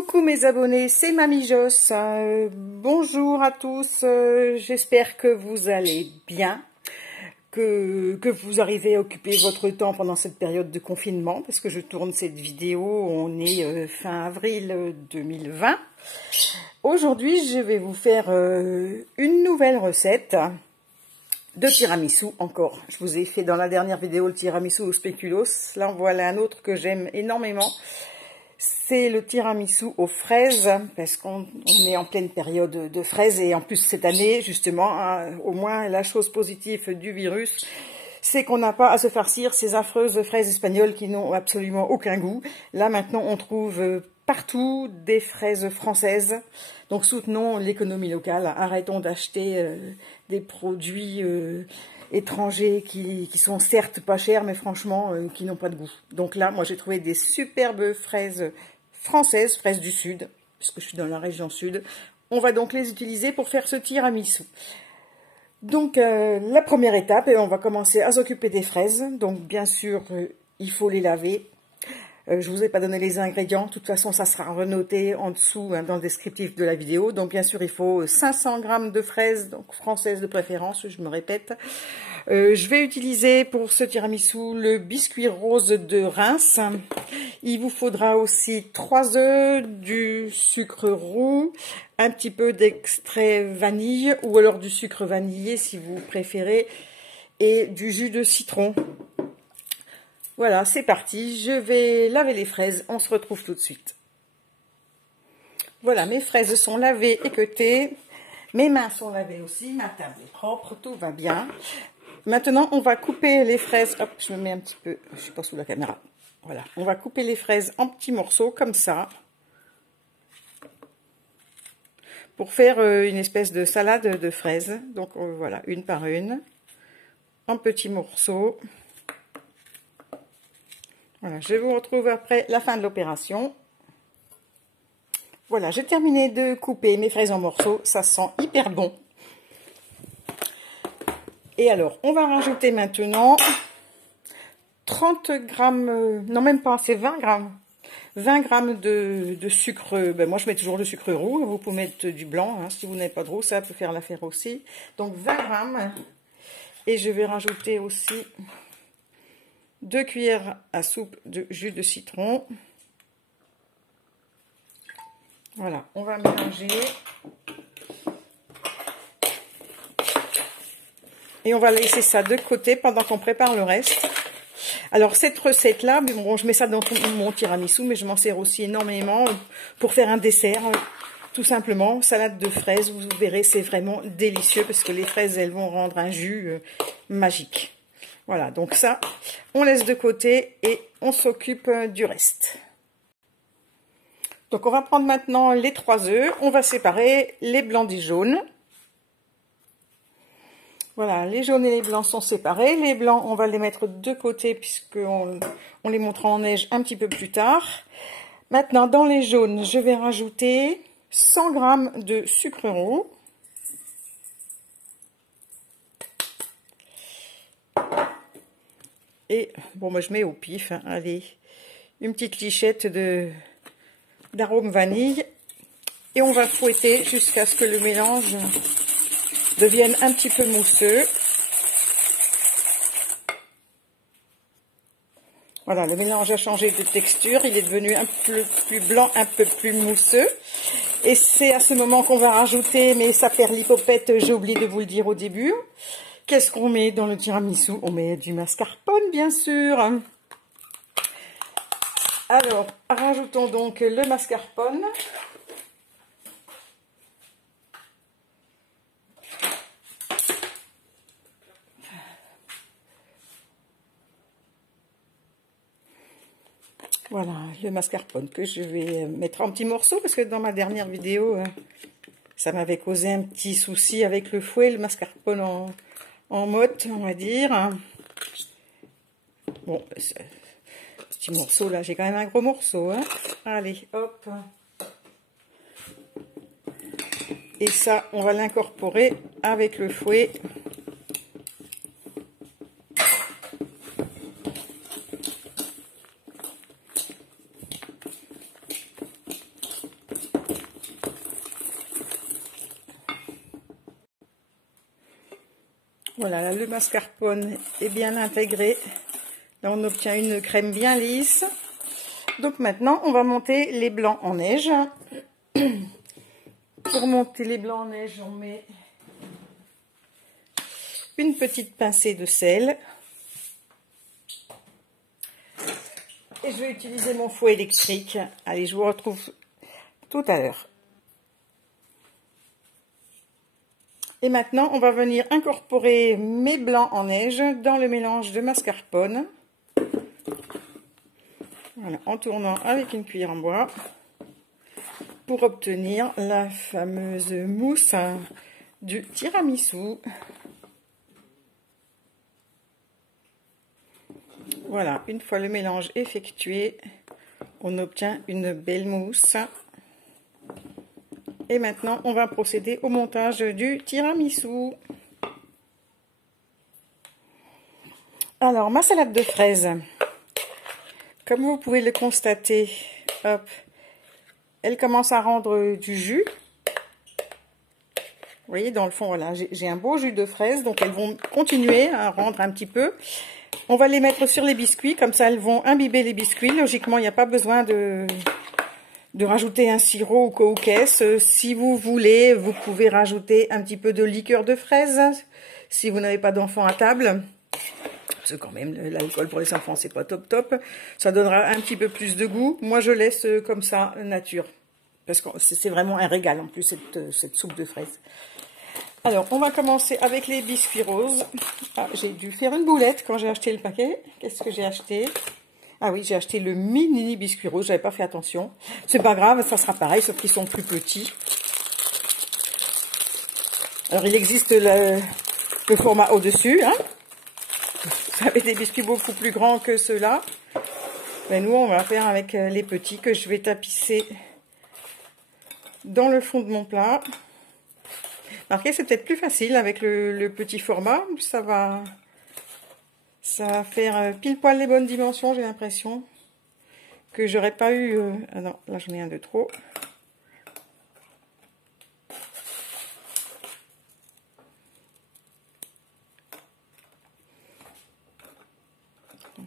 Coucou mes abonnés, c'est Mamie Joss. Bonjour à tous, j'espère que vous allez bien, que vous arrivez à occuper votre temps pendant cette période de confinement, parce que je tourne cette vidéo, on est fin avril 2020. Aujourd'hui, je vais vous faire une nouvelle recette de tiramisu encore. Je vous ai fait dans la dernière vidéo le tiramisu au spéculoos, là en voilà un autre que j'aime énormément. C'est le tiramisu aux fraises, parce qu'on est en pleine période de fraises, et en plus cette année, justement, au moins la chose positive du virus, c'est qu'on n'a pas à se farcir ces affreuses fraises espagnoles qui n'ont absolument aucun goût. Là maintenant, on trouve partout des fraises françaises, donc soutenons l'économie locale, arrêtons d'acheter des produits étrangers qui sont certes pas chers, mais franchement qui n'ont pas de goût. Donc là, moi j'ai trouvé des superbes fraises françaises, fraises du sud, puisque je suis dans la région sud. On va donc les utiliser pour faire ce tiramisu. Donc la première étape, et on va commencer à s'occuper des fraises. Donc bien sûr, il faut les laver. Je vous ai pas donné les ingrédients, de toute façon ça sera renoté en dessous dans le descriptif de la vidéo. Donc bien sûr il faut 500 g de fraises, donc françaises de préférence, je me répète. Je vais utiliser pour ce tiramisu le biscuit rose de Reims. Il vous faudra aussi 3 œufs, du sucre roux, un petit peu d'extrait vanille ou alors du sucre vanillé si vous préférez, et du jus de citron. Voilà, c'est parti, je vais laver les fraises, on se retrouve tout de suite. Voilà, mes fraises sont lavées, équeutées, mes mains sont lavées aussi, ma table est propre, tout va bien. Maintenant, on va couper les fraises, hop, je me mets un petit peu, je suis pas sous la caméra. Voilà, on va couper les fraises en petits morceaux, comme ça, pour faire une espèce de salade de fraises. Donc voilà, une par une, en petits morceaux. Voilà, je vous retrouve après la fin de l'opération. Voilà, j'ai terminé de couper mes fraises en morceaux, ça sent hyper bon. Et alors, on va rajouter maintenant 30 grammes, non même pas, c'est 20 grammes. 20 grammes de sucre, ben moi je mets toujours le sucre roux, vous pouvez mettre du blanc, hein, si vous n'avez pas de roux, ça peut faire l'affaire aussi. Donc 20 grammes, et je vais rajouter aussi 2 cuillères à soupe de jus de citron. Voilà, on va mélanger. Et on va laisser ça de côté pendant qu'on prépare le reste. Alors cette recette-là, bon, je mets ça dans mon tiramisu, mais je m'en sers aussi énormément pour faire un dessert. Tout simplement, salade de fraises, vous verrez, c'est vraiment délicieux parce que les fraises, elles vont rendre un jus magique. Voilà, donc ça, on laisse de côté et on s'occupe du reste. Donc on va prendre maintenant les 3 œufs, on va séparer les blancs des jaunes. Voilà, les jaunes et les blancs sont séparés. Les blancs, on va les mettre de côté puisqu'on les montrera en neige un petit peu plus tard. Maintenant, dans les jaunes, je vais rajouter 100 g de sucre roux. Et, bon, moi je mets au pif, hein, allez, une petite lichette d'arôme vanille. Et on va fouetter jusqu'à ce que le mélange devienne un petit peu mousseux. Voilà, le mélange a changé de texture, il est devenu un peu plus blanc, un peu plus mousseux. Et c'est à ce moment qu'on va rajouter, mais ça perd l'hypopète, j'ai oublié de vous le dire au début. Qu'est-ce qu'on met dans le tiramisu? On met du mascarpone, bien sûr. Alors, rajoutons donc le mascarpone. Voilà, le mascarpone que je vais mettre en petits morceaux, parce que dans ma dernière vidéo, ça m'avait causé un petit souci avec le fouet, le mascarpone en motte, on va dire. Bon, ce petit morceau là, j'ai quand même un gros morceau, hein. Allez, hop. Et ça, on va l'incorporer avec le fouet. Voilà, là, le mascarpone est bien intégré. Là, on obtient une crème bien lisse. Donc maintenant, on va monter les blancs en neige. Pour monter les blancs en neige, on met une petite pincée de sel. Et je vais utiliser mon fouet électrique. Allez, je vous retrouve tout à l'heure. Et maintenant, on va venir incorporer mes blancs en neige dans le mélange de mascarpone. Voilà, en tournant avec une cuillère en bois pour obtenir la fameuse mousse du tiramisu. Voilà, une fois le mélange effectué, on obtient une belle mousse. Et maintenant, on va procéder au montage du tiramisu. Alors, ma salade de fraises, comme vous pouvez le constater, hop, elle commence à rendre du jus. Vous voyez, dans le fond, voilà, j'ai un beau jus de fraises, donc elles vont continuer à rendre un petit peu. On va les mettre sur les biscuits, comme ça elles vont imbiber les biscuits. Logiquement, il n'y a pas besoin de rajouter un sirop ou coquesse. Si vous voulez, vous pouvez rajouter un petit peu de liqueur de fraise, si vous n'avez pas d'enfants à table. Parce que quand même, l'alcool pour les enfants, c'est pas top top. Ça donnera un petit peu plus de goût. Moi, je laisse comme ça, nature. Parce que c'est vraiment un régal, en plus, cette soupe de fraises. Alors, on va commencer avec les biscuits roses. Ah, j'ai dû faire une boulette quand j'ai acheté le paquet. Qu'est-ce que j'ai acheté? Ah oui, j'ai acheté le mini biscuit rose, j'avais pas fait attention. C'est pas grave, ça sera pareil, sauf qu'ils sont plus petits. Alors, il existe le format au-dessus, hein. Vous avez des biscuits beaucoup plus grands que ceux-là. Mais nous, on va faire avec les petits que je vais tapisser dans le fond de mon plat. Remarquez, c'est peut-être plus facile avec le petit format. Ça va faire pile poil les bonnes dimensions, j'ai l'impression. Que j'aurais pas eu... Ah non, là j'en ai un de trop.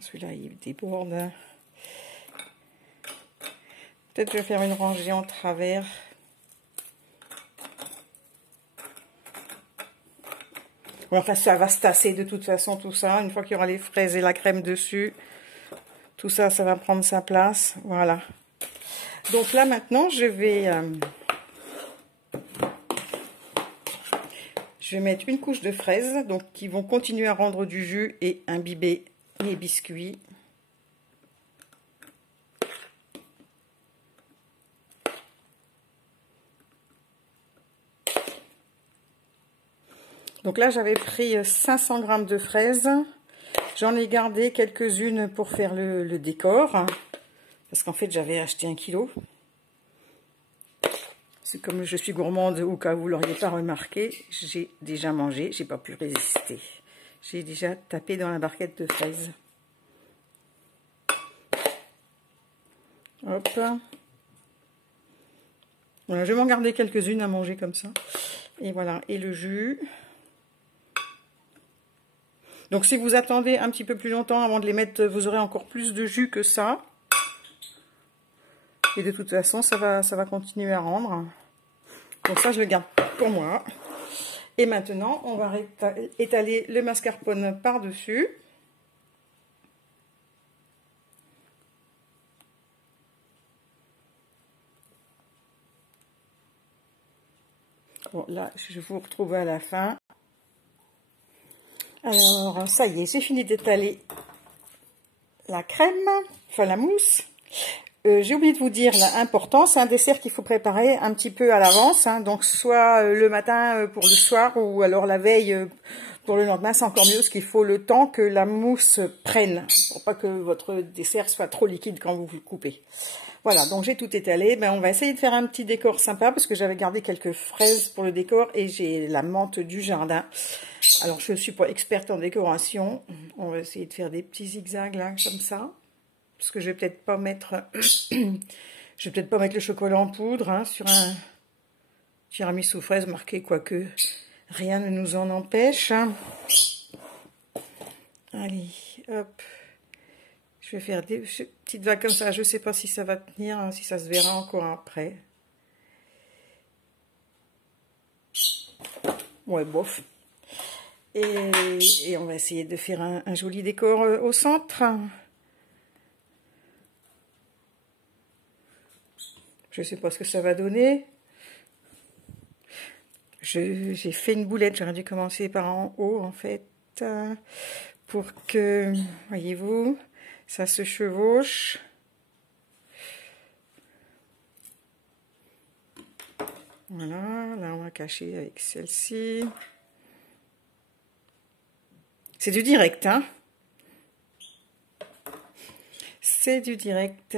Celui-là, il déborde. Peut-être que je vais faire une rangée en travers. Enfin, ça va se tasser de toute façon, tout ça. Une fois qu'il y aura les fraises et la crème dessus, tout ça, ça va prendre sa place. Voilà. Donc là, maintenant, je vais mettre une couche de fraises, donc qui vont continuer à rendre du jus et imbiber les biscuits. Donc là, j'avais pris 500 g de fraises. J'en ai gardé quelques-unes pour faire le décor. Parce qu'en fait, j'avais acheté 1 kilo. C'est comme je suis gourmande, au cas où vous ne l'auriez pas remarqué, j'ai déjà mangé, j'ai pas pu résister. J'ai déjà tapé dans la barquette de fraises. Hop. Voilà, je vais m'en garder quelques-unes à manger comme ça. Et voilà, et le jus. Donc si vous attendez un petit peu plus longtemps avant de les mettre, vous aurez encore plus de jus que ça. Et de toute façon, ça va continuer à rendre. Donc ça, je le garde pour moi. Et maintenant, on va étaler le mascarpone par-dessus. Bon, là, je vous retrouve à la fin. Alors, ça y est, j'ai fini d'étaler la crème, enfin la mousse. J'ai oublié de vous dire l'important, c'est un dessert qu'il faut préparer un petit peu à l'avance, hein, donc soit le matin pour le soir ou alors la veille pour le lendemain, c'est encore mieux parce qu'il faut le temps que la mousse prenne pour pas que votre dessert soit trop liquide quand vous le coupez. Voilà, donc j'ai tout étalé. Ben, on va essayer de faire un petit décor sympa parce que j'avais gardé quelques fraises pour le décor et j'ai la menthe du jardin. Alors, je suis pas experte en décoration. On va essayer de faire des petits zigzags là, comme ça. Parce que je vais peut-être pas mettre... je vais peut-être pas mettre le chocolat en poudre hein, sur un tiramisu fraise marqué, quoique Rien ne nous en empêche. Allez, hop. Je vais faire des petites vagues comme ça. Je ne sais pas si ça va tenir, hein, si ça se verra encore après. Ouais, bof. Et on va essayer de faire un joli décor au centre. Je ne sais pas ce que ça va donner. J'ai fait une boulette, j'aurais dû commencer par en haut en fait, pour que, voyez-vous, ça se chevauche. Voilà, là on va cacher avec celle-ci. C'est du direct, hein. C'est du direct.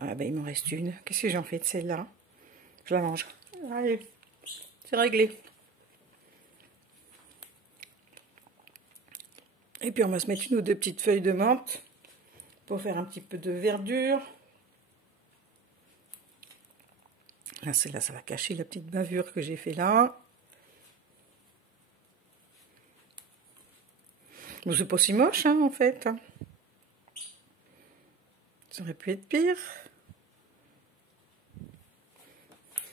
Ah ben il m'en reste une. Qu'est-ce que j'en fais de celle-là? Je la mange. Allez, c'est réglé. Et puis on va se mettre une ou deux petites feuilles de menthe pour faire un petit peu de verdure. Là, celle-là, ça va cacher la petite bavure que j'ai fait là. Bon, c'est pas si moche, hein, en fait. Ça aurait pu être pire.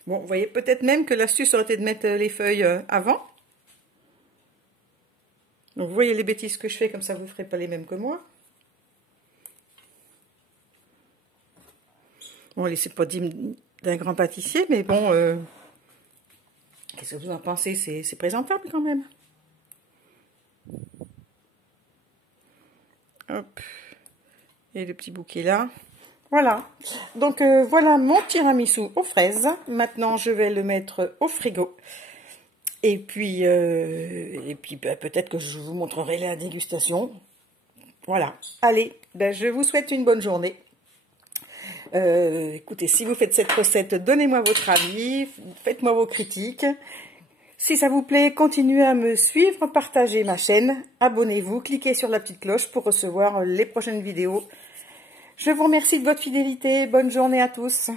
Bon, vous voyez, peut-être même que l'astuce aurait été de mettre les feuilles avant. Donc, vous voyez les bêtises que je fais, comme ça, vous ne ferez pas les mêmes que moi. Bon, allez, c'est pas digne d'un grand pâtissier, mais bon, qu'est-ce que vous en pensez? C'est présentable quand même. Hop. Et le petit bouquet là. Voilà. Donc, voilà mon tiramisu aux fraises. Maintenant, je vais le mettre au frigo. Et puis bah, peut-être que je vous montrerai la dégustation. Voilà. Allez, ben, je vous souhaite une bonne journée. Écoutez, si vous faites cette recette, donnez-moi votre avis, faites-moi vos critiques. Si ça vous plaît, continuez à me suivre, partagez ma chaîne, abonnez-vous, cliquez sur la petite cloche pour recevoir les prochaines vidéos. Je vous remercie de votre fidélité, bonne journée à tous.